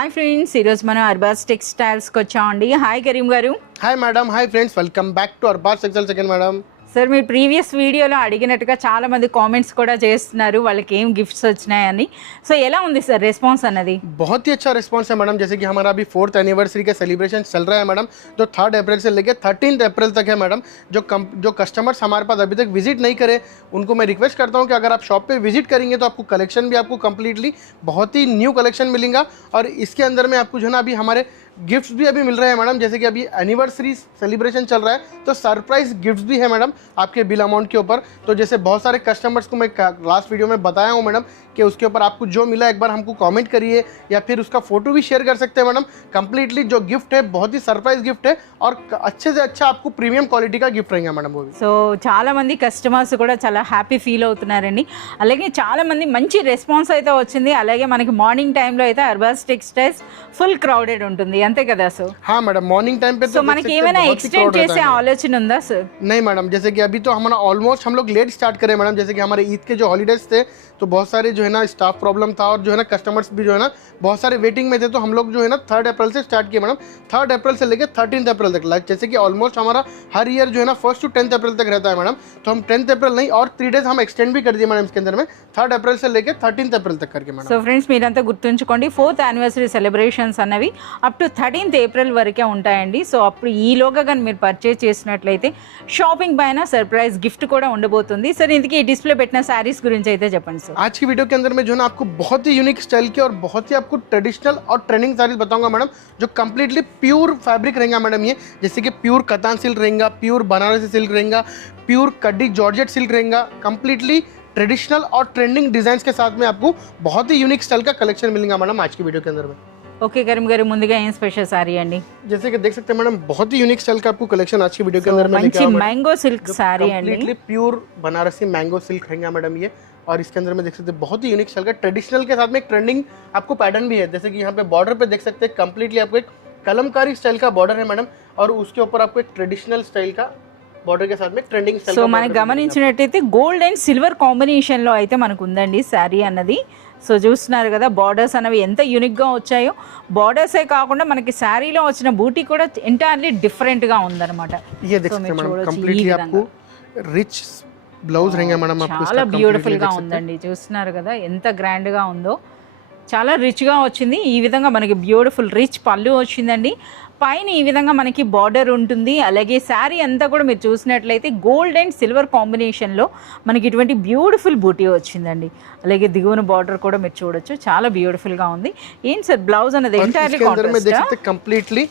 Hi friends, ఈరోజు మనం అర్బాస్ టెక్స్టైల్స్కి వచ్చామండి. హాయ్ కరీం గారు. Hi madam. Hi friends, welcome back to Arbaz textiles again madam. Sir, మీరు ప్రీవియస్ వీడియోలో అడిగినట్టుగా చాలా మంది కామెంట్స్ కూడా చేస్తున్నారు వాళ్ళకి ఏం గిఫ్ట్స్ వచ్చినాయని. సో ఎలా ఉంది సార్ రెస్పాన్స్ అన్నది? बहुत ही अच्छा रिस्पांस है मैडम. जैसे कि हमारा अभी 4th एनिवर्सरी का सेलिब्रेशन चल रहा है मैडम, जो 3rd अप्रैल से लेकर 13th अप्रैल तक है मैडम. जो कस्टमर्स हमारे पास अभी तक विजिट नहीं करे उनको मैं रिक्वेस्ट करता हूं कि अगर आप शॉप पे विजिट करेंगे तो आपको कलेक्शन भी आपको कम्प्लीटली बहुत ही न्यू कलेक्शन मिलेगा. और इसके अंदर में आपको जो है ना अभी हमारे गिफ्ट्स भी अभी मिल रहे हैं मैडम. जैसे कि अभी एनिवर्सरी सेलिब्रेशन चल रहा है तो सरप्राइज गिफ्ट्स भी है मैडम आपके बिल अमाउंट के ऊपर. तो जैसे बहुत सारे कस्टमर्स को मैं लास्ट वीडियो में बताया हूँ मैडम कि उसके ऊपर आपको जो मिला एक बार हमको कमेंट करिए या फिर उसका फोटो भी शेयर कर सकते हैं मैडम. कंप्लीटली जो गिफ्ट है बहुत ही सरप्राइज गिफ्ट है और अच्छे से अच्छा आपको प्रीमियम क्वालिटी का गिफ्ट रहेगा मैडम. वो भी సో చాలా మంది కస్టమర్స్ కూడా చాలా హ్యాపీ ఫీల్ అవుతున్నారండి. అలాగే చాలా మంది మంచి రెస్పాన్స్ అయితే వచ్చింది. అలాగే మనకి మార్నింగ్ టైంలో అయితే అర్బాస్ టెక్స్టైల్స్ ఫుల్ క్రౌడెడ్ ఉంటుంది, అంతే కదా సార్? हाँ मैडम, मॉर्निंग टाइम पे సో మనకి ఏమైనా ఎక్స్టెండ్ చేసే ఆలోచన ఉందా సార్? नहीं मैडम, जैसे कि अभी तो हमारा ऑलमोस्ट हम लोग लेट स्टार्ट करें मैडम. जैसे कि हमारे ईद के जो हॉलीडेज थे तो बहुत सारे जो है ना स्टाफ प्रॉब्लम था और जो है ना कस्टमर्स भी जो है ना बहुत सारे वेटिंग में थे. तो हम लोग जो है ना 3rd अप्रैल से स्टार्ट किए मैडम. 3rd अप्रैल से लेकर 13th अप्रैल तक. जैसे कि ऑलमोस्ट हमारा हर ईयर जो है ना 1st to 10th अप्रैल तक रहता है मैडम. तो हम 10th अप्रैल नहीं और 3 डेज हम एक्सटेंड भी कर दिए मैडम इसके अंदर में 3rd अप्रैल से लेकर 13th अप्रैल तक करके मैडम. సో ఫ్రెండ్స్, మీరంతా గుర్తుంచుకోండి, 4th యానివర్సరీ సెలబ్రేషన్స్ అన్నవి అప్ టు 13th ఏప్రిల్ వరకే ఉంటాయండి. సో అప్పుడు ఈలోగా కానీ మీరు పర్చేజ్ చేసినట్లయితే షాపింగ్ పైన సర్ప్రైజ్ గిఫ్ట్ కూడా ఉండబోతుంది. సరే, ఇందుకే ఈ డిస్ప్లే పెట్టిన శారీస్ గురించి అయితే చెప్పండి సార్. आज की वीडियो के अंदर में जो है ना आपको बहुत ही यूनिक स्टाइल की और बहुत ही आपको ट्रेडिशनल और ट्रेंडिंग साड़ीज बताऊंगा मैडम, जो कम्प्लीटली प्योर फैब्रिक रहेगा मैडम. ये जैसे कि प्योर कतान सिल्क रहेगा, प्योर बनारसी सिल्क रहेगा, प्योर कड्डी जॉर्जेट सिल्क रहेगा. कम्प्लीटली ट्रेडिशनल और ट्रेंडिंग डिजाइन के साथ में आपको बहुत ही यूनिक स्टाइल का कलेक्शन मिलेगा मैडम आज की वीडियो के अंदर में. ఓకే కరీం గారు, ముందుగా ఏం స్పెషల్ సారీ అండి? जैसे कि देख सकते हैं मैडम, बहुत ही यूनिक स्टाइल का आपको कलेक्शन आज की वीडियो के अंदर में మంచి మ్యాంగో సిల్క్ సారీ అండి. Completely pure Banarasi mango silk रहेगा मैडम ये. और इसके अंदर में देख सकते हैं बहुत ही यूनिक स्टाइल का ट्रेडिशनल के साथ में एक ट्रेंडिंग आपको पैटर्न भी है. जैसे कि यहाँ पे बॉर्डर पे देख सकते हैं कम्प्लीटली आपको एक कलमकारी स्टाइल का बॉर्डर है मैडम और उसके ऊपर आपको एक ट्रेडिशनल स्टाइल का बॉर्डर के साथ में ट्रेंडिंग स्टाइल. సో మనకి గమనించినట్టయితే గోల్డ్ అండ్ సిల్వర్ కాంబినేషన్ లో అయితే మనకు ఉందండి శారీ అన్నది. సో చూస్తున్నారు కదా, బార్డర్స్ అనేవి ఎంత యూనిక్గా వచ్చాయో. బార్డర్సే కాకుండా మనకి శారీలో వచ్చిన బూటీ కూడా ఎంటైర్లీ డిఫరెంట్గా ఉందన్నమాట. ये देख सकते हैं मैडम, कम्प्लीटली आपको रिच బ్లౌజ్ रहेगा मैडम. आपको చాలా బ్యూటిఫుల్ గా ఉందండి. చూస్తున్నారు కదా ఎంత గ్రాండ్ గా ఉందో, చాలా రిచ్ గా వచ్చింది. ఈ విధంగా మనకి బ్యూటిఫుల్ రిచ్ పళ్ళు వచ్చిందండి. పైన ఈ విధంగా మనకి బార్డర్ ఉంటుంది. అలాగే శారీ అంతా కూడా మీరు చూసినట్లయితే గోల్డ్ అండ్ సిల్వర్ కాంబినేషన్లో మనకి ఇటువంటి బ్యూటిఫుల్ బూటీ వచ్చిందండి. అలాగే దిగువన బార్డర్ కూడా మీరు చూడొచ్చు, చాలా బ్యూటిఫుల్గా ఉంది. ఏం సార్ బ్లౌజ్ అనేది entirely contrast, completely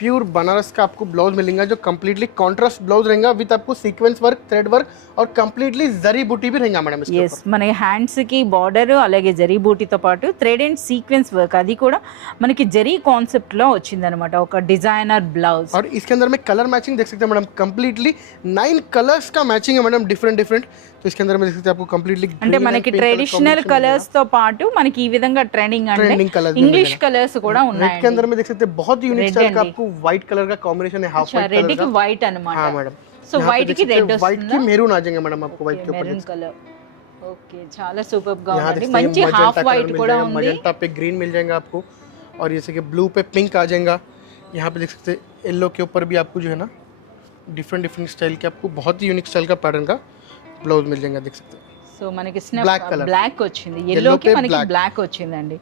pure Banaras का आपको ब्लाउज मिलेगा जो कम्प्लीटली कॉन्ट्रास्ट ब्लाउज रहेगा विद आपको सीक्वेंस वर्क, थ्रेड वर्क और कम्प्लीटली जरी बूटी भी रहेगा मैडम. ఎస్, మన హ్యాండ్స్కి బార్డర్ అలాగే జరీ బూటీతో పాటు థ్రెడ్ అండ్ సీక్వెన్స్ వర్క్, అది కూడా మనకి జరీ కాన్సెప్ట్లో వచ్చిందనమాట, ఒక డిజైనర్ బ్లౌజ్. और इसके अंदर में कलर मैचिंग देख सकते हैं मैडम, कम्प्लीटली 9 कलर्स का मैचिंग है मैडम, डिफरेंट डिफरेंट. तो इसके अंदर में देख सकते हैं आपको कम्प्लीटली అంటే మనకి ట్రెడిషనల్ కలర్స్ తో పాటు మనకి ఈ విధంగా ట్రెండింగ్ అంటే ఇంగ్లీష్ కలర్స్ కూడా ఉన్నాయి. रेड के अंदर में देख सकते हैं बहुत यूनिक स्टाइल का आपको व्हाइट कलर का कॉम्बिनेशन है, हाफ व्हाइट రెడ్ కి వైట్ అన్నమాట. हां मैडम. సో వైట్ కి రెడ్ व्हाइट की मेरून आ जाएंगे मैडम आपको व्हाइट के ऊपर. Maroon colour. ఓకే, చాలా సూపర్ గా ఉంది. మంచి హాఫ్ వైట్ కూడా ఉంది. मजेंटा पे ग्रीन मिल जाएगा आपको और जैसे कि ब्लू पे पिंक आ जाएगा. यहाँ पे देख सकते हैं येलो के ऊपर भी आपको जो है ना डिफरेंट डिफरेंट स्टाइल के आपको बहुत ही यूनिक स्टाइल का पैटर्न का ब्लाउज मिल जाएगा. देख सकते हैं సో మనకి బ్లాక్ వచ్చింది, Yellow ఎల్లోకి पे మనకి black. బ్లాక్ వచ్చిందండి.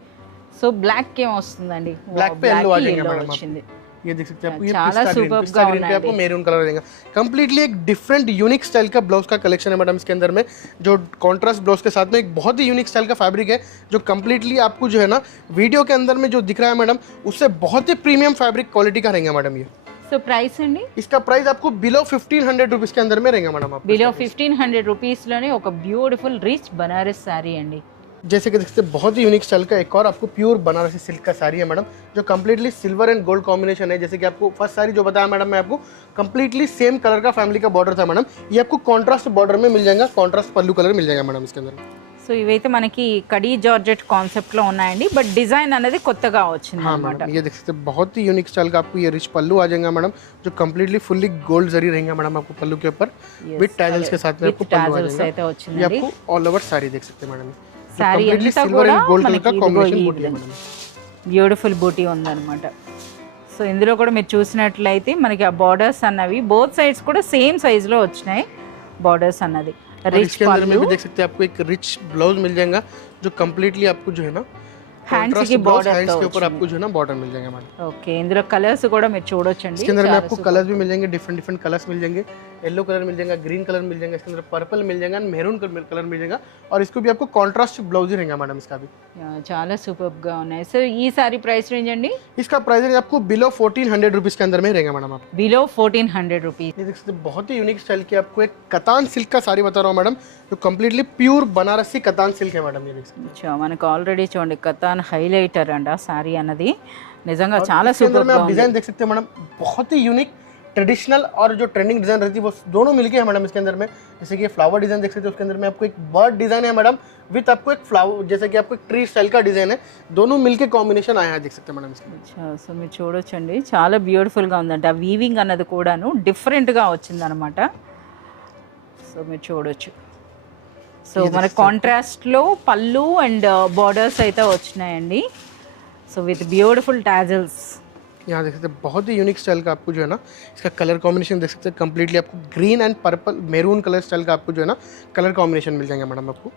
సో బ్లాక్ ఏం వస్తుందండి? ब्लैक पे येलो आ जाएगा मैडम. వచ్చింది. ये देख सकते हैं आपको, ये చాలా पिस्ता superb ग्रीन గా पे ఉన్నాయండి. आपको मैरून कलर रहेगा. कंप्लीटली एक डिफरेंट यूनिक स्टाइल का ब्लाउज का कलेक्शन है मैडम इसके अंदर में, जो कॉन्ट्रास्ट ब्लाउज के साथ में एक बहुत ही यूनिक स्टाइल का फैब्रिक है जो कंप्लीटली आपको जो है ना वीडियो के अंदर में जो दिख रहा है मैडम उससे बहुत ही प्रीमियम फैब्रिक क्वालिटी का रहेगा मैडम. ये సో ప్రైస్ అండి? इसका प्राइस आपको बिलो 1500 रुपीज के अंदर में रहेगा मैडम. आप బిలో 1500 రూపీస్ లోనే ఒక బ్యూటిఫుల్ రిచ్ బనారస్ సారీ అండి. जैसे कि देखते हैं बहुत ही यूनिक स्टाइल का एक और आपको प्योर बनारसी सिल्क का साड़ी है मैडम, जो completely silver and gold combination है. जैसे कि आपको फर्स्ट साड़ी जो बताया मैडम मैं आपको कम्प्लीटली सेम कलर का फैमिली का बॉर्डर था मैडम, ये आपको कॉन्ट्रास्ट बॉर्डर में मिल जाएगा, कॉन्ट्रास्ट पल्लू कलर मिल जाएगा मैडम इसके अंदर. సో ఇవైతే మనకి కడీ జార్జెట్ కాన్సెప్ట్ లో ఉన్నాయండి, బట్ డిజైన్ అనేది కొత్తగా వచ్చింది అన్నమాట. ये देख सकते हैं बहुत ही यूनिक स्टाइल का आपको ये रिच पल्लू आ जाएगा मैडम, जो कम्प्लीटली फुल्ली गोल्ड जरी रहेगा मैडम आपको पल्लू के ऊपर विद टैजल्स के साथ में आपको पल्लू आ అయితే जाएगा. వచ్చింది. ये आपको ऑल ओवर साड़ी देख सकते हैं मैडम, సారీ कम्प्लीटली అంతా सिल्वर కూడా एंड गोल्ड कलर మనకి का ఇదిగో कॉम्बिनेशन ఈ बूटी है విధంగా. मैडम. బ్యూటిఫుల్ బూటీ ఉందన్నమాట. సో ఇందులో కూడా మీరు చూసినట్లయితే మనకి ఆ బార్డర్స్ అన్నవి బోత్ సైడ్స్ కూడా సేమ్ సైజులో వచ్చినాయి బార్డర్స్ అన్నది. और इसके अंदर में भी देख सकते हैं आपको एक रिच ब्लाउज मिल जाएगा जो कम्प्लीटली आपको जो है ना హ్యాండ్స్ కి బార్డర్ हैंड्स के ऊपर आपको जो है ना बॉर्डर मिल जाएगा मैडम. ఓకే, ఇందులో కలర్స్ కూడా మీరు చూడొచ్చండి. इसके अंदर में आपको कलर्स भी मिल जाएंगे, डिफरेंट डिफरेंट कलर्स मिल जाएंगे. येलो कलर मिल जाएगा, ग्रीन कलर मिल जाएगा, इसके अंदर पर्पल मिल जाएगा, मेरून कलर मिल जाएगा और इसको भी आपको कॉन्ट्रास्ट ब्लाउज ही रहेगा मैडम इसका भी. చాలా సూపర్ గా ఉన్నాయి. సో ఈ సారీ ప్రైస్ రేంజ్ అండి? इसका प्राइस रेंज आपको बिलो 1400 रुपीज के अंदर में रहेगा मैडम. आप బిలో 1400 రూపీస్. ये देख सकते हैं बहुत ही यूनिक स्टाइल की आपको एक कतान सिल्क का साड़ी बता रहा हूँ मैडम, जो कम्प्लीटली प्योर बनारसी कतान सिल्क है मैडम. ये देख सकते हैं మనకు ఆల్రెడీ చూడండి కతాన్ హైలైటర్ అంట సారీ అన్నది నిజంగా और చాలా इसके अंदर సూపర్ में గా आप ఉంది. डिजाइन देख सकते हैं मैडम, बहुत ही यूनिक ट्रेडिशनल और जो ट्रेंडिंग डिजाइन रहती है वो दोनों मिलके है मैडम इसके अंदर में. जैसे कि फ्लावर डिजाइन देख सकते हैं, उसके अंदर में आपको एक बर्ड डिजाइन है मैडम विथ आपको एक फ्लावर, जैसे कि आपको एक ट्री स्टाइल का डिजाइन है, दोनों मिलके कॉम्बिनेशन आया है देख सकते हैं मैडम इसके. సో మీరు చూడొచ్చండి చాలా బ్యూటిఫుల్ గా ఉందంట. ఆ వీవింగ్ అన్నది కూడాను డిఫరెంట్ గా వచ్చిందనమాట. సో మీరు చూడొచ్చు. సో మన కాంట్రాస్ట్ లో పళ్ళు అండ్ బార్డర్స్ అయితే వచ్చినాయండి. So with beautiful tassels. यहाँ देख सकते हैं बहुत ही यूनिक स्टाइल का आपको जो है ना इसका कलर कॉम्बिनेशन देख सकते हैं, कम्प्लीटली आपको green and purple maroon colour style का आपको जो है ना कलर कॉम्बिनेशन मिल जाएगा मैडम आपको.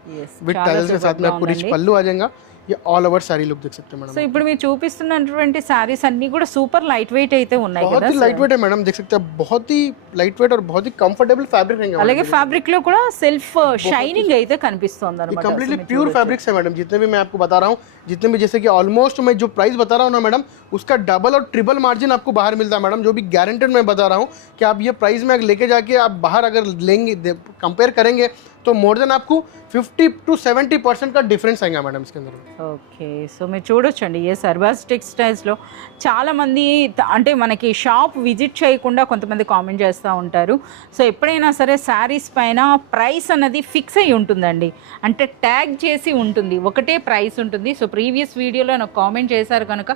विद टाइल्स के साथ में आपको रिच पल्लू आ जाएगा. ये ऑल ओवर सारी लुक देख सकते हैं मैडम. సో ఇప్పుడు మీరు చూపిస్తున్నటువంటి సారీస్ అన్ని కూడా సూపర్ లైట్ వెయిట్ అయితే ఉన్నాయి बहुत కదా. ही लाइट वेट है मैडम, देख सकते हैं बहुत ही लाइट वेट और बहुत ही कंफर्टेबल फैब्रिक रहेंगे. అలాగే ఫ్యాబ్రిక్ లో కూడా సెల్ఫ్ షైనింగ్ అయితే కనిపిస్తుంది అనమాట. कंप्लीटली प्योर फैब्रिक्स है मैडम. जितने भी मैं आपको बता रहा हूँ, जितने भी जैसे कि ऑलमोस्ट मैं जो प्राइस बता रहा हूँ ना मैडम, उसका डबल और ट्रिपल मार्जिन आपको बाहर मिलता है मैडम. जो भी गारंटेड मैं बता रहा हूँ कि आप ये प्राइस में लेके जाके आप बाहर अगर लेंगे कंपेयर करेंगे तो मोर देन आपको 50 to 70% का डिफरेंस आएगा मैडम इसके अंदर. ఓకే, సో మీరు చూడొచ్చండి ఏ సర్వాస్ టెక్స్టైల్స్లో చాలామంది అంటే మనకి షాప్ విజిట్ చేయకుండా కొంతమంది కామెంట్ చేస్తూ ఉంటారు. సో ఎప్పుడైనా సరే శారీస్ పైన ప్రైస్ అన్నది ఫిక్స్ అయి ఉంటుందండి, అంటే ట్యాగ్ చేసి ఉంటుంది, ఒకటే ప్రైస్ ఉంటుంది. సో ప్రీవియస్ వీడియోలో నాకు కామెంట్ చేశారు కనుక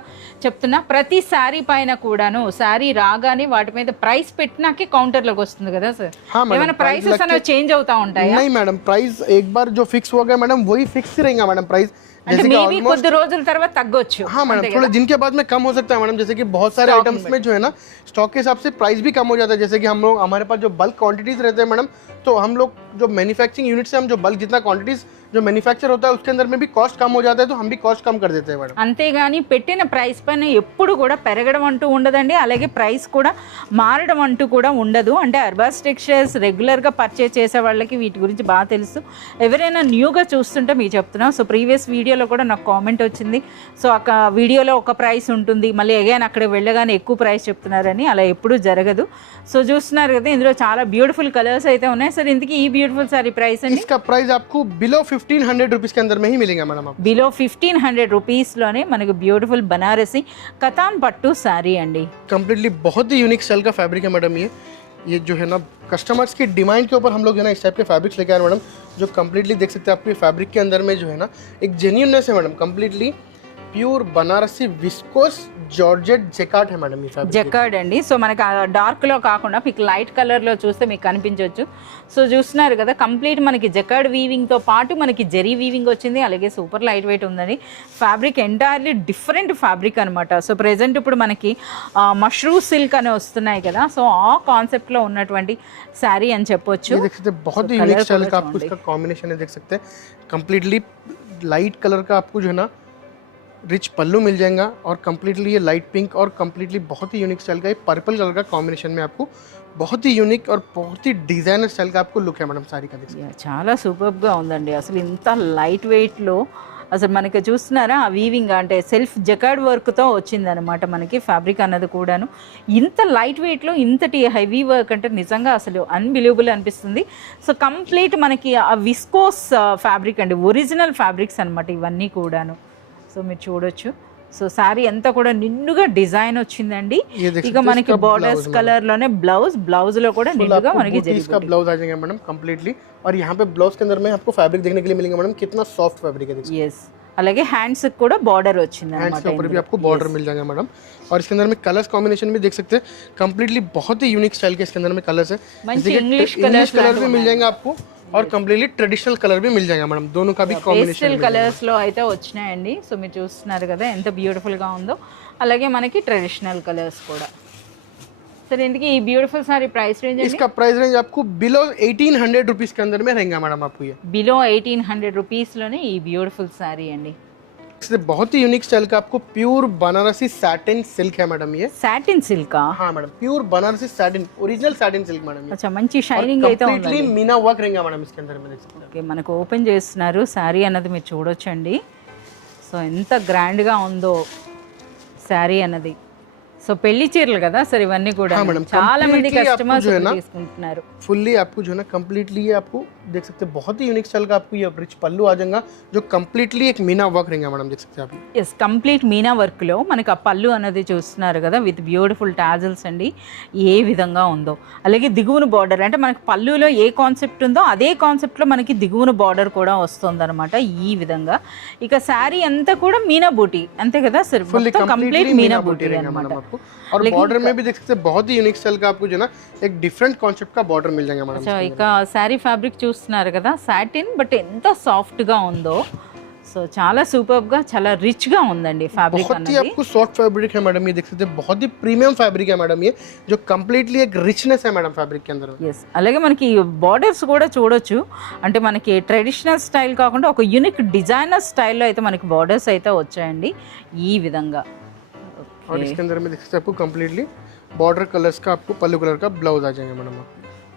చెప్తున్నా, ప్రతి శారీ పైన కూడాను శారీ రాగానే వాటి మీద ప్రైస్ పెట్టినాకే కౌంటర్లోకి వస్తుంది కదా సార్. ఏమైనా ప్రైసెస్ అనేవి చేంజ్ అవుతూ ఉంటాయా? नहीं मैडम, प्राइस एक बार जो फिक्स हो गया मैडम वही फिक्स ही रहेगा मैडम प्राइस. అంటే మేబీ కొద్ది రోజుల తర్వాత తగ్గొచ్చు. हाँ मैडम, थोड़े दिन के बाद में कम हो सकता है मैडम. जैसे कि बहुत सारे आइटम्स में जो है ना स्टॉक के हिसाब से प्राइस भी कम हो जाता है. जैसे कि हम लोग हमारे पास जो बल्क क्वांटिटीज रहते हैं मैडम, तो हम लोग जो मैन्युफैक्चरिंग यूनिट से हम जो बल्क जितना क्वांटिटीज जो मैन्युफैक्चर होता है उसके अंदर में भी कॉस्ट कम हो जाता है, तो हम भी कॉस्ट कम कर देते हैं मैडम. అంతేగాని పెట్టిన ప్రైస్ పైన ఎప్పుడు కూడా పెరగడం అంటూ ఉండదండి, అలాగే ప్రైస్ కూడా మారడం అంటూ కూడా ఉండదు. అంటే అర్బాస్ టెక్స్టైల్స్ రెగ్యులర్గా పర్చేస్ చేసే వాళ్ళకి వీటి గురించి బాగా తెలుసు. ఎవరైనా న్యూగా చూస్తుంటే మీకు చెప్తున్నాం. సో ప్రీవియస్ వీడియోలో కూడా నాకు కామెంట్ వచ్చింది, సో ఒక వీడియోలో ఒక ప్రైస్ ఉంటుంది, మళ్ళీ అగైన్ అక్కడ వెళ్ళగానే ఎక్కువ ప్రైస్ చెప్తున్నారని. అలా ఎప్పుడూ జరగదు. సో చూస్తున్నారు కదా, ఇందులో చాలా బ్యూటిఫుల్ కలర్స్ అయితే ఉన్నాయి. సార్ ఇందుకు ఈ బ్యూటిఫుల్ సారీ ప్రైస్ అండి? इसका प्राइस आपको बिलो 1500 रुपीज के अंदर में ही मिलेगा मैडम. आप బిలో 1500 రూపీస్లోనే మనకు బ్యూటిఫుల్ బనారసి కతాన్ పట్టు శారీ అండి. कम्प्लीटली बहुत ही यूनिक स्टाइल का फैब्रिक है मैडम. ये जो है ना कस्टमर्स की डिमांड के ऊपर हम लोग है ना इस टाइप के फैब्रिक्स लेके आए मैडम, जो कम्प्लीटली देख सकते हैं आपको फैब्रिक के अंदर में जो है ना एक जेन्यूननेस है madam. Completely pure Banarasi viscose georgette jacquard है मैडम. ये फैब्रिक జకార్డ్ అండి. సో మనకి డార్క్లో కాకుండా మీకు లైట్ కలర్లో చూస్తే మీకు కనిపించవచ్చు. సో చూస్తున్నారు కదా, కంప్లీట్ మనకి జకార్డ్ వీవింగ్తో పాటు మనకి జెరీ వీవింగ్ వచ్చింది, అలాగే సూపర్ లైట్ వెయిట్ ఉందని. ఫ్యాబ్రిక్ ఎంటైర్లీ డిఫరెంట్ ఫ్యాబ్రిక్ అనమాట. సో ప్రెజెంట్ ఇప్పుడు మనకి మష్రూ సిల్క్ అని వస్తున్నాయి కదా, సో ఆ కాన్సెప్ట్లో ఉన్నటువంటి శారీ అని చెప్పొచ్చు. ये देख सकते हैं बहुत ही यूनिक स्टाइल का आपको इसका कॉम्बिनेशन है देख सकते हैं. कम्प्लीटली लाइट कलर का आपको जो है ना रिच पल्लू मिल जाएगा और कम्प्लीटली ये लाइट पिंक और कम्प्लीटली बहुत ही यूनिक स्टाइल का ये पर्पल कलर का कॉम्बिनेशन में आपको बहुत ही यूनिक और बहुत ही डिजाइनर स्टाइल का आपको लुक है मैडम साड़ी का. देखिए చాలా సూపర్గా ఉందండి. అసలు ఇంత లైట్ వెయిట్లో అసలు మనకి చూస్తున్నారా ఆ వీవింగ్, అంటే సెల్ఫ్ జకార్డ్ వర్క్తో వచ్చిందనమాట మనకి ఫ్యాబ్రిక్ అన్నది కూడాను. ఇంత లైట్ వెయిట్లో ఇంతటి హెవీ వర్క్ అంటే నిజంగా అసలు అన్బిలీవబుల్ అనిపిస్తుంది. సో కంప్లీట్ మనకి ఆ విస్కోస్ ఫ్యాబ్రిక్ అండి, ఒరిజినల్ ఫ్యాబ్రిక్స్ అనమాట ఇవన్నీ కూడాను. సో మీరు చూడొచ్చు. సో శారీ అంతా కూడా నిండుగా డిజైన్ వచ్చిందండి. ఇక మనకి బార్డర్స్ కలర్ లోనే బ్లౌజ్ లో కూడా నిండుగా మనకి इसका ब्लाउज आ जाएगा मैडम कम्प्लीटली. और यहाँ पे ब्लाउज के अंदर में आपको फैब्रिक देखने के लिए मिलेगा मैडम, कितना सॉफ्ट फैब्रिक है. yes అలాగే హ్యాండ్స్ కూడా బార్డర్ వచ్చింది हैंड्स के ऊपर भी आपको बॉर्डर मिल जाएगा मैडम. और इसके अंदर में कलर्स कॉम्बिनेशन भी देख सकते हैं, कम्प्लीटली बहुत ही यूनिक स्टाइल के इसके अंदर में कलर्स है. इंग्लिश कलर भी मिल जाएंगे आपको और कंप्लीटली ट्रेडिशनल कलर भी मिल जाएगा मैडम, दोनों का भी कॉम्बिनेशन పేస్టల్ కలర్స్ లో అయితే వచ్చినాయండి. సో మీరు చూస్తున్నారు కదా ఎంత బ్యూటిఫుల్ గా ఉందో. అలాగే మనకి ట్రెడిషనల్ కలర్స్ కూడా. सर इनकी ब्यूटीफुल सारी प्राइस रेंज है? इसका प्राइस रेंज आपको बिलो 1800 रुपीस के अंदर में रहेगा मैडम आपको ये. बिलो 1800 रुपीस लोने ये ब्यूटीफुल साड़ी अंडी. इससे बहुत ही यूनिक स्टाइल का आपको प्योर बनारसी सैटिन सिल्क है मैडम ये. सैटिन सिल्क का? हाँ madam, pure Banarasi satin, original satin silk madam. अच्छा మంచి షైనింగ్ అయితే ఉంది. कंप्लीटली मीना वर्क रहेगा मैडम इसके अंदर में. ఓకే మనకు ఓపెన్ చేస్తున్నారు. సారీ అన్నది మీరు చూడొచ్చండి. సో ఎంత గ్రాండ్ గా ఉందో సారీ అన్నది. సో పెళ్లి చీరలు కదా సార్ ఇవన్నీ కూడా. చాలా మంది కస్టమర్స్ తీసుకుంటున్నారు. फुल्ली आपको जो है ना कंप्लीटली ये आपको देख सकते हैं, बहुत ही यूनिक स्टाइल का आपको ये रिच पल्लू आ जाएगा जो कंप्लीटली एक मीना वर्क रहेगा मैडम, देख सकते हैं आप. ఎస్ కంప్లీట్ మీనా వర్క్ లో మనకి ఆ పళ్ళు అనేది చూస్తున్నారు కదా విత్ బ్యూటిఫుల్ టాజల్స్ అండి. ఏ విధంగా ఉందో. అలాగే దిగువన బార్డర్ అంటే మనకి పళ్ళులో ఏ కాన్సెప్ట్ ఉందో అదే కాన్సెప్ట్ లో మనకి దిగువన బార్డర్ కూడా వస్తుందన్నమాట ఈ విధంగా. ఇక శారీ అంతా కూడా మీనా బూటీ అంతే కదా సార్, మొత్తం కంప్లీట్ మీనా బూటీ అన్నమాట. और बॉर्डर में भी देख सकते हैं बहुत ही यूनिक स्टाइल का आपको जो है ना एक डिफरेंट कॉन्सेप्ट का बॉर्डर मिल जाएगा मैडम. अच्छा ఇక శారీ ఫ్యాబ్రిక్ చూస్తున్నారు కదా సాటిన్, బట్ ఎంత సాఫ్ట్ గా ఉందో. సో చాలా సూపర్ గా చాలా రిచ్ గా ఉందండి ఫ్యాబ్రిక్ बहुत ही आपको सॉफ्ट फैब्रिक है मैडम, ये देख सकते हैं बहुत ही प्रीमियम फैब्रिक है मैडम ये, जो कंप्लीटली एक रिचनेस है मैडम फैब्रिक के अंदर. ఎస్ అలాగే మనకి బార్డర్స్ కూడా చూడొచ్చు. అంటే మనకి ట్రెడిషనల్ స్టైల్ కాకుండా ఒక యూనిక్ డిజైనర్ స్టైల్లో అయితే మనకి బార్డర్స్ అయితే వచ్చాయండి ఈ విధంగా. और इसके अंदर में देख सकते हैं आपको कंप्लीटली बॉर्डर कलर्स का आपको पल्लू कलर का ब्लाउज आ जाएगा मैडम.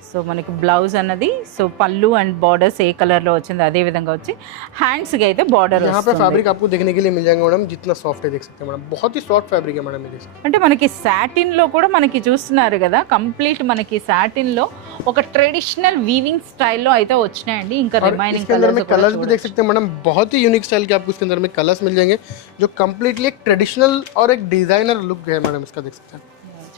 సో మనకి బ్లౌజ్ అన్నది సో పళ్ళు అండ్ బార్డర్స్ ఏ కలర్ లో వచ్చింది అదే విధంగా వచ్చి హ్యాండ్స్ కి అయితే బార్డర్ यहाँ पे फैब्रिक आपको देखने के लिए मिल जाएगा मैडम, जितना सॉफ्ट है देख सकते हैं मैडम, बहुत ही सॉफ्ट फैब्रिक है मैडम ये. అంటే మనకి సాటిన్ లో కూడా మనకి చూస్తున్నారు కదా కంప్లీట్ మనకి సాటిన్ లో ఒక ట్రెడిషనల్ వీవింగ్ స్టైల్లో అయితే వచ్చినాయండి. ఇంకా రిమైనింగ్ कलर्स भी देख सकते हैं मैडम, बहुत ही यूनिक स्टाइल के आपको इसके अंदर में कलर्स मिल जाएंगे जो कंप्लीटली एक ट्रेडिशनल और एक डिजाइनर लुक है मैडम इसका, देख सकते हैं.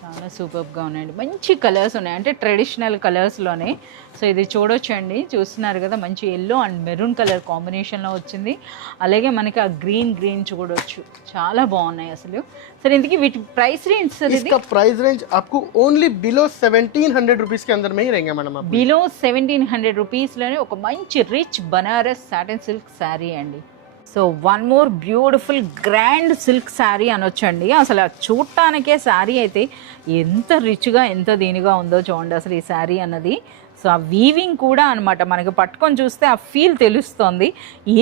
చాలా సూపర్గా ఉన్నాయండి. మంచి కలర్స్ ఉన్నాయి అంటే ట్రెడిషనల్ కలర్స్లోనే. సో ఇది చూడొచ్చండి, చూస్తున్నారు కదా మంచి ఎల్లో అండ్ మెరూన్ కలర్ కాంబినేషన్లో వచ్చింది. అలాగే మనకి ఆ గ్రీన్ చూడొచ్చు, చాలా బాగున్నాయి అసలు. సరే ఇంతకీ వీటి ప్రైస్ రేంజ్ సార్? इसका प्राइस रेंज आपको ओनली बिलो 1700 रुपीस के अंदर में ही रहेंगे मैडम. బిలో 1700 రూపీస్లోనే ఒక మంచి rich Banaras satin silk sari అండి. So one more beautiful grand silk sari అనొచ్చండి. అసలు చూడటానికే శారీ అయితే ఎంత రిచ్గా ఎంత దీనిగా ఉందో చూడండి అసలు ఈ శారీ అన్నది. సో ఆ వీవింగ్ కూడా అనమాట మనకి పట్టుకొని చూస్తే ఆ ఫీల్ తెలుస్తుంది.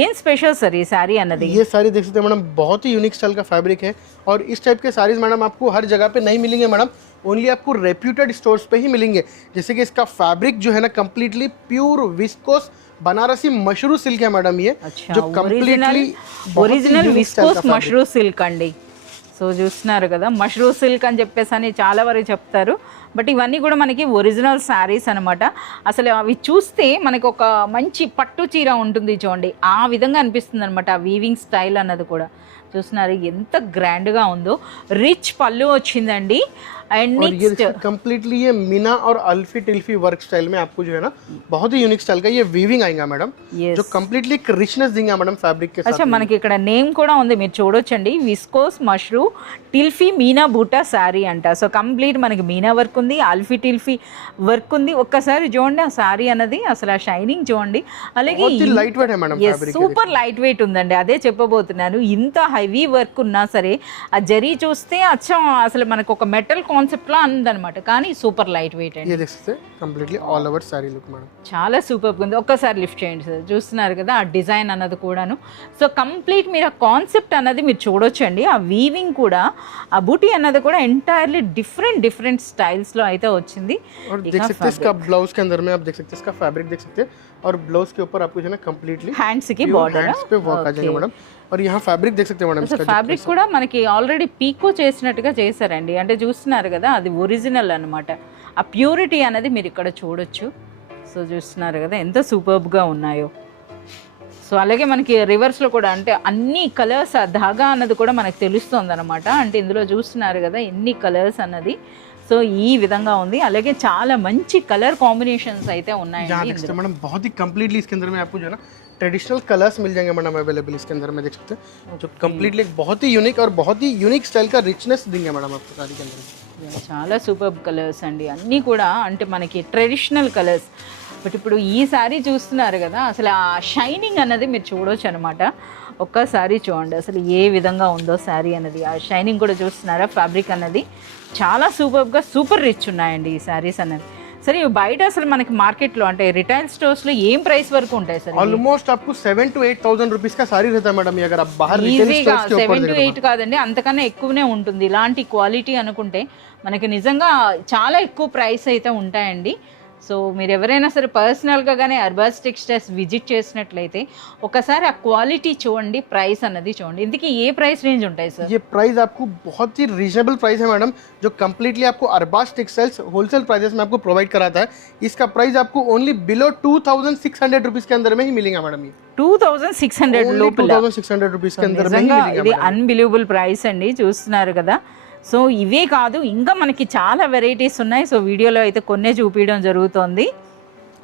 ఏం స్పెషల్ సార్ ఈ శారీ అన్నది? ये साड़ी देख सकते हैं मैडम, बहुत ही यूनिक स्टाइल का फैब्रिक है और इस टाइप के साड़ीज मैडम आपको हर जगह पे नहीं मिलेंगे मैडम, ओनली आपको रेप्यूटेड स्टोर्स पे ही मिलेंगे. जैसे कि इसका फैब्रिक जो है ना completely pure viscous Banarasi mashru silk है मैडम ये. अच्छा, जो completely original viscose mashru silk అండి. సో చూస్తున్నారు కదా మష్రూ సిల్క్ అని చెప్పేసి అని చాలా వరకు చెప్తారు, బట్ ఇవన్నీ కూడా మనకి ఒరిజినల్ శారీస్ అనమాట. అసలు అవి చూస్తే మనకి ఒక మంచి పట్టు చీర ఉంటుంది చూడండి ఆ విధంగా అనిపిస్తుంది అనమాట. ఆ వీవింగ్ స్టైల్ అన్నది కూడా చూస్తున్నారు ఎంత గ్రాండ్గా ఉందో. రిచ్ పళ్ళు వచ్చిందండి. एंड नेक्स्ट कंप्लीटली ये मीना और अल्फी टिल्फी वर्क स्टाइल में आपको जो है ना बहुत ही यूनिक स्टाइल का ये वीविंग आएगा मैडम, जो कंप्लीटली एक रिचनेस देंगे मैडम फैब्रिक के साथ. अच्छा మనకి ఇక్కడ నేమ్ కూడా ఉంది మీరు చూడొచ్చండి, విస్కోస్ మష్రూ టిల్ఫీ మీనా బూటా శారీ అంట. సో కంప్లీట్ మనకి మీనా వర్క్ ఉంది, అల్ఫీ టిల్ఫీ వర్క్ ఉంది. ఒక్కసారి చూడండి ఆ శారీ అన్నది అసలు ఆ షైనింగ్ చూడండి. అలాగే లైట్ వెయిట్ है madam fabric, super light weight ఉందండి. అదే చెప్పబోతున్నాను, ఇంత హెవీ వర్క్ ఉన్నా సరే ఆ జరీ చూస్తే అచ్చం అసలు మనకు ఒక మెటల్ కాన్సెప్ట్ లో అందనమాట, కానీ సూపర్ లైట్ వెయిట్ అండి. ये देख सकते हैं completely all over sari look madam, చాలా సూపర్గా ఉంది. ఒక్కసారి లిఫ్ట్ చేయండి సార్, చూస్తున్నారు కదా ఆ డిజైన్ అన్నది కూడాను. సో కంప్లీట్ మీరు ఆ కాన్సెప్ట్ అన్నది మీరు చూడొచ్చండి. ఆ వీవింగ్ కూడా ఆ బూటీ అన్నది కూడా ఎంటైర్లీ డిఫరెంట్ స్టైల్స్ లో అయితే వచ్చింది. और देख सकते हैं इसका ब्लाउज के अंदर में आप देख सकते हैं इसका फैब्रिक देख सकते हैं, और ब्लाउज के ऊपर आपको जो है ना कंप्लीटली హ్యాండ్స్ కి బార్డర్ हैंड्स पे वर्क आ जाएगा मैडम. और यहाँ फैब्रिक देख सकते हैं मैडम, इसका ఫ్యాబ్రిక్ కూడా మనకి ఆల్రెడీ పీకో చేసినట్టుగా చేశారండి. అంటే చూస్తున్నారు కదా అది ఒరిజినల్ అన్నమాట. ఆ ప్యూరిటీ అనేది మీరు ఇక్కడ చూడొచ్చు. సో చూస్తున్నారు కదా ఎంత సూపర్బ్గా ఉన్నాయో. సో అలాగే మనకి రివర్స్లో కూడా అంటే అన్ని కలర్స్ ఆ ధాగా అన్నది కూడా మనకు తెలుస్తుంది అనమాట. అంటే ఇందులో చూస్తున్నారు కదా ఎన్ని కలర్స్ అన్నది. సో ఈ విధంగా ఉంది. అలాగే చాలా మంచి కలర్ కాంబినేషన్స్ అయితే ఉన్నాయండి मैडम. बहुत ही कंप्लीटली इसके अंदर में आपको जो है ना ट्रेडिशनल कलर्स मिल जाएंगे मैडम अवेलेबल इसके अंदर में, देख सकते हैं जो कंप्लीटली बहुत ही यूनिक और बहुत ही यूनिक स्टाइल का रिचनेस देंगे मैडम आपको साड़ी के अंदर. చాలా సూపర్ కలర్స్ అండి అన్నీ కూడా. అంటే మనకి ట్రెడిషనల్ కలర్స్ బట్ ఇప్పుడు ఈ శారీ చూస్తున్నారు కదా, అసలు ఆ షైనింగ్ అన్నది మీరు చూడవచ్చు అనమాట. ఒక్కసారి చూడండి అసలు ఏ విధంగా ఉందో శారీ అన్నది. ఆ షైనింగ్ కూడా చూస్తున్నారా, ఫ్యాబ్రిక్ అన్నది చాలా సూపర్గా సూపర్ రిచ్ ఉన్నాయండి ఈ శారీస్ అన్నది. సరే ఇవి బయట అసలు మనకి మార్కెట్లో అంటే రిటైల్ స్టోర్స్లో ఏం ప్రైస్ వరకు ఉంటాయి సార్? ऑलमोस्ट आपको 7 to 8,000 रुपीस का साड़ी रहता है मैडम, ये अगर आप बाहर रिटेल ఈజీగా स्टोर्स के ऊपर 7 to 8 కాదండి, అంతకన్నా ఎక్కువనే ఉంటుంది. ఇలాంటి క్వాలిటీ అనుకుంటే మనకి నిజంగా చాలా ఎక్కువ ప్రైస్ అయితే ఉంటాయండి. సో మీరు ఎవరైనా సరే పర్సనల్గా కానీ అర్బాజ్ టెక్స్టైల్స్ విజిట్ చేసినట్లయితే ఒకసారి ఆ క్వాలిటీ చూడండి, ప్రైస్ అన్నది చూడండి. ఇందుకే ఏ ప్రైస్ రేంజ్ ఉంటాయి సార్? ये प्राइस आपको बहुत ही रीजनेबल प्राइस है मैडम, जो कम्प्लीटली आपको अरबाज टेक्सटाइल्स होलसेल प्राइसेस में आपको प्रोवाइड कराता है. इसका प्राइस आपको ओनली बिलो 2,600 रुपीस के अंदर में ही मिलेगा मैडम. ये 2,600 లోపల 2,600 रुपीस के अंदर में ही నిజంగా मिलेगा ఇది मैडम. అన్బిలీవబుల్ ప్రైస్ అండి, చూస్తున్నారు కదా. సో ఇవే కాదు ఇంకా మనకి చాలా వెరైటీస్ ఉన్నాయి. సో వీడియోలో అయితే కొన్నే చూపించడం జరుగుతోంది.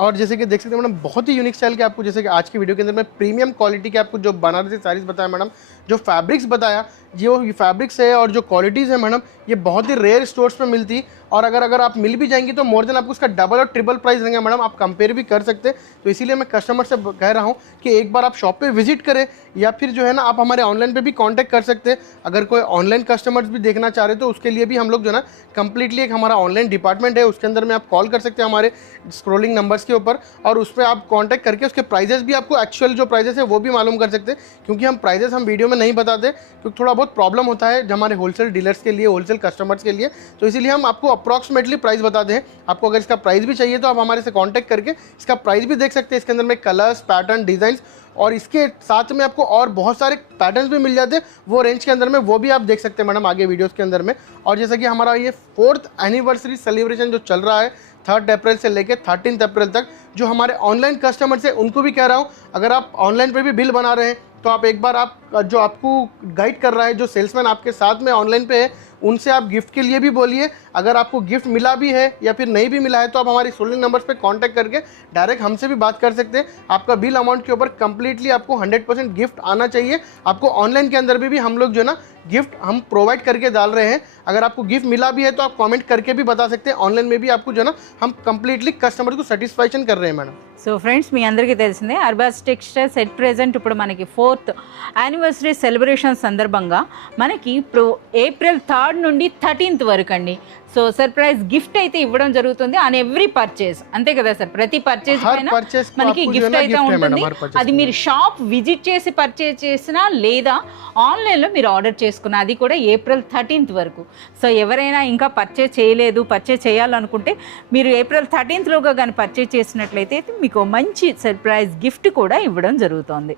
और जैसे कि देख सकते हैं मैडम, बहुत ही यूनिक स्टाइल के आपको, जैसे कि आज की वीडियो के अंदर मैं प्रीमियम क्वालिटी के आपको जो बनारसी साड़ीज बताया मैडम, जो फैब्रिक्स बताया, जो फैब्रिक्स है और जो क्वालिटीज़ है मैडम, ये बहुत ही रेयर स्टोर्स पे मिलती. और अगर आप मिल भी जाएंगी तो मोर देन आपको उसका डबल और ट्रिपल प्राइस रहेंगे मैडम, आप कंपेयर भी कर सकते हैं. तो इसीलिए मैं कस्टमर से कह रहा हूँ कि एक बार आप शॉप पे विजिट करें, या फिर जो है ना आप हमारे ऑनलाइन पे भी कांटेक्ट कर सकते हैं. अगर कोई ऑनलाइन कस्टमर्स भी देखना चाह रहे तो उसके लिए भी हम लोग जो है ना कंप्लीटली एक हमारा ऑनलाइन डिपार्टमेंट है, उसके अंदर में आप कॉल कर सकते हैं हमारे स्क्रोलिंग नंबर्स के ऊपर, और उस पर आप कांटेक्ट करके उसके प्राइजेस भी आपको एक्चुअल जो प्राइजेस है वो भी मालूम कर सकते हैं. क्योंकि हम प्राइजेस हम वीडियो में नहीं बताते, क्योंकि थोड़ा बहुत प्रॉब्लम होता है हमारे होलसेल डीलर्स के लिए, होलसेल कस्टमर्स के लिए. तो इसीलिए हम आपको अप्रॉक्सीमेटली प्राइस बताते हैं. आपको अगर इसका प्राइस भी चाहिए तो आप हमारे से कांटेक्ट करके इसका प्राइस भी देख सकते हैं. इसके अंदर में कलर्स, पैटर्न, डिज़ाइंस, और इसके साथ में आपको और बहुत सारे पैटर्न्स भी मिल जाते हैं वो रेंज के अंदर में, वो भी आप देख सकते हैं मैडम आगे वीडियोस के अंदर में. और जैसा कि हमारा ये 4th एनिवर्सरी सेलिब्रेशन जो चल रहा है 3rd अप्रैल से लेकर 13th अप्रैल तक, जो हमारे ऑनलाइन कस्टमर्स है उनको भी कह रहा हूँ, अगर आप ऑनलाइन पे भी बिल बना रहे हैं तो आप एक बार आप जो आपको गाइड कर रहा है, जो सेल्समैन आपके साथ में ऑनलाइन पे है, उनसे आप गिफ्ट के लिए भी बोलिए. अगर आपको गिफ्ट मिला भी है या फिर नहीं भी मिला है तो आप हमारी सोलिंग नंबर्स पे कांटेक्ट करके डायरेक्ट हमसे भी बात कर सकते हैं. आपका बिल अमाउंट के ऊपर कंप्लीटली आपको 100% गिफ्ट आना चाहिए. आपको ऑनलाइन के अंदर भी हम लोग जो है ना गिफ्ट हम प्रोवाइड करके डाल रहे हैं. अगर आपको गिफ्ट मिला भी है तो आप कमेंट करके भी बता सकते हैं. ऑनलाइन में भी आपको जो है ना हम कंप्लीटली कस्टमर को सेटिस्फैक्शन कर रहे हैं मैडम. సో ఫ్రెండ్స్ మీ అందరికీ తెలిసిందే అర్బాజ్ టెక్స్టైల్స్ ఎట్ ప్రెజెంట్ ఇప్పుడు మనకి 4th యానివర్సరీ సెలబ్రేషన్ సందర్భంగా మనకి ఏప్రిల్ 3rd నుండి 13th వరకు అండి. సో సర్ప్రైజ్ గిఫ్ట్ అయితే ఇవ్వడం జరుగుతుంది ఆన్ ఎవ్రీ పర్చేస్, అంతే కదా సార్? ప్రతి పర్చేస్ పైన మనకి గిఫ్ట్ అయితే ఉంటుంది. అది మీరు షాప్ విజిట్ చేసి పర్చేస్ చేసినా లేదా ఆన్లైన్లో మీరు ఆర్డర్ చేసుకున్నా, అది కూడా ఏప్రిల్ 13th వరకు. సో ఎవరైనా ఇంకా పర్చేస్ చేయలేదు, పర్చేస్ చేయాలనుకుంటే మీరు ఏప్రిల్ 13th లోగా కానీ పర్చేస్ చేసినట్లయితే మీకు మంచి సర్ప్రైజ్ గిఫ్ట్ కూడా ఇవ్వడం జరుగుతుంది.